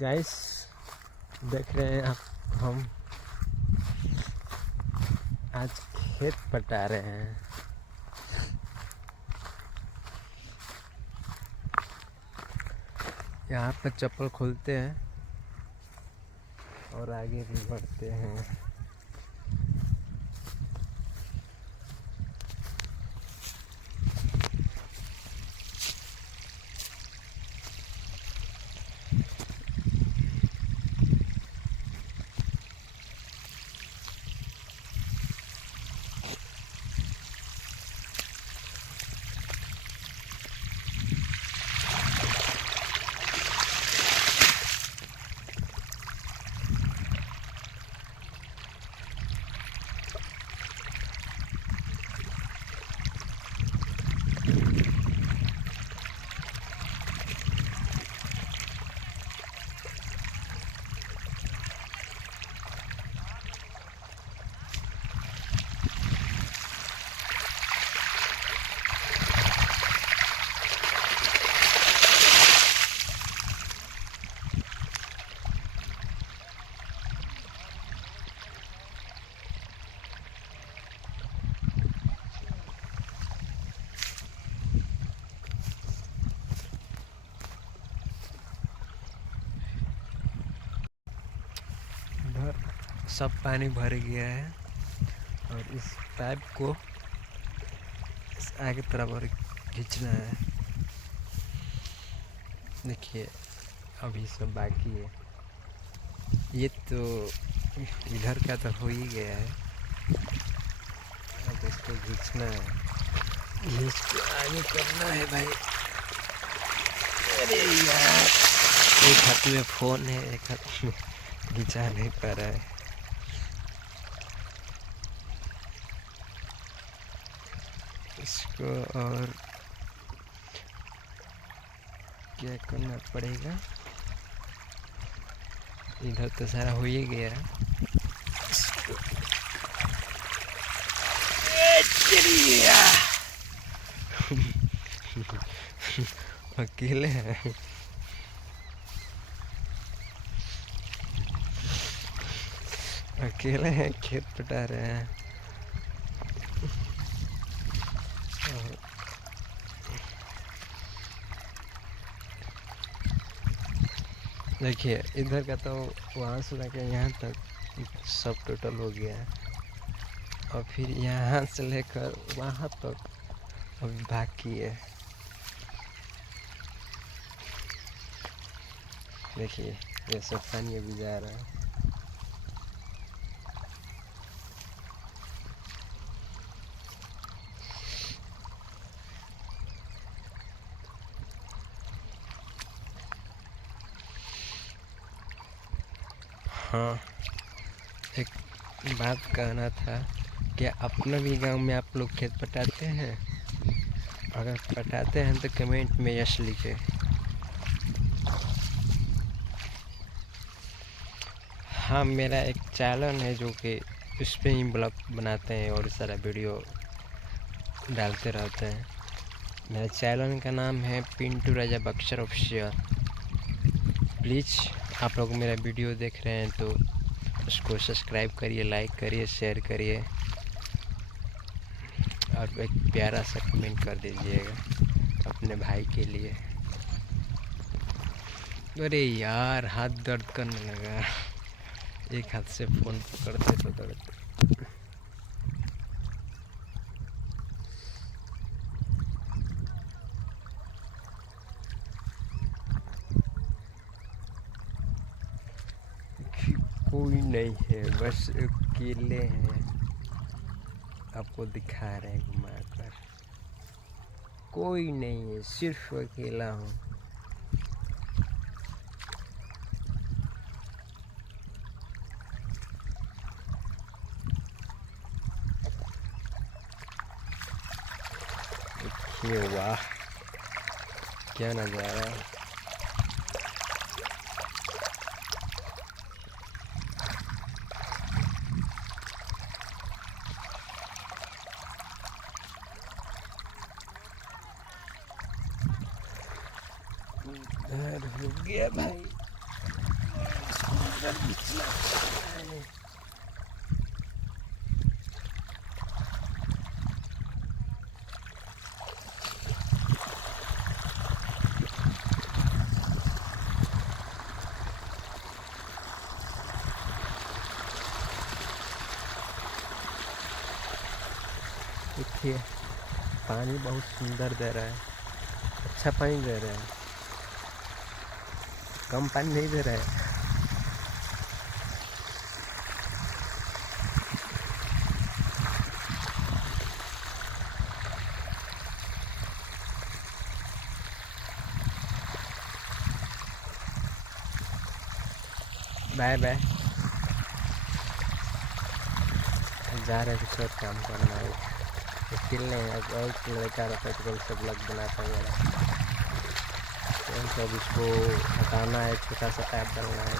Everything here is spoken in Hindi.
गाइस देख रहे हैं आप, हम आज खेत पटा रहे हैं। यहाँ पर चप्पल खोलते हैं और आगे भी बढ़ते हैं। सब पानी भर गया है और इस पाइप को इस आगे तरफ और खींचना है। देखिए अभी सब बाकी है। ये तो इधर का तो हो ही गया है, अब इसको खींचना है, खींच के आगे करना है भाई। अरे यार, एक हाथ में फ़ोन है, एक हाथ में खींचा नहीं पा रहा है। इसको और क्या करना पड़ेगा। इधर तो सारा हो ही गया है। अकेले हैं, अकेले हैं, खेत पटा रहे हैं। देखिए इधर का तो वहाँ से लेकर यहाँ तक सब टोटल हो गया है, और फिर यहाँ से लेकर वहाँ तक अभी बाकी है। देखिए ये सब पानी अभी जा रहा है। हाँ, एक बात कहना था, क्या अपना भी गांव में आप लोग खेत पटाते हैं? अगर पटाते हैं तो कमेंट में यस लिखें। हाँ, मेरा एक चैनल है जो कि उस पर ही ब्लॉग बनाते हैं और सारा वीडियो डालते रहते हैं। मेरे चैनल का नाम है पिंटू राजा बक्सर ऑफिशियल। प्लीज़ आप लोग मेरा वीडियो देख रहे हैं तो उसको सब्सक्राइब करिए, लाइक करिए, शेयर करिए और एक प्यारा सा कमेंट कर दीजिएगा अपने भाई के लिए। अरे यार, हाथ दर्द करने लगा, एक हाथ से फ़ोन पकड़ते पकड़ते। कोई नहीं है, बस अकेले हैं, आपको दिखा रहे हैं घुमा कर। कोई नहीं है, सिर्फ अकेला हूँ। देखिए वाह, क्या नज़ारा है। हो गया भाई। देखिए पानी बहुत सुंदर दे रहा है, अच्छा पानी दे रहा है, कम पानी नहीं दे रहा है। बाय बाय, जा रहे हैं कुछ और काम करना है, खेलने और लड़का रहता है तो सब लोग बनाता है बड़ा, तो सब इसको हटाना है, छोटा सा टाइप डालना है।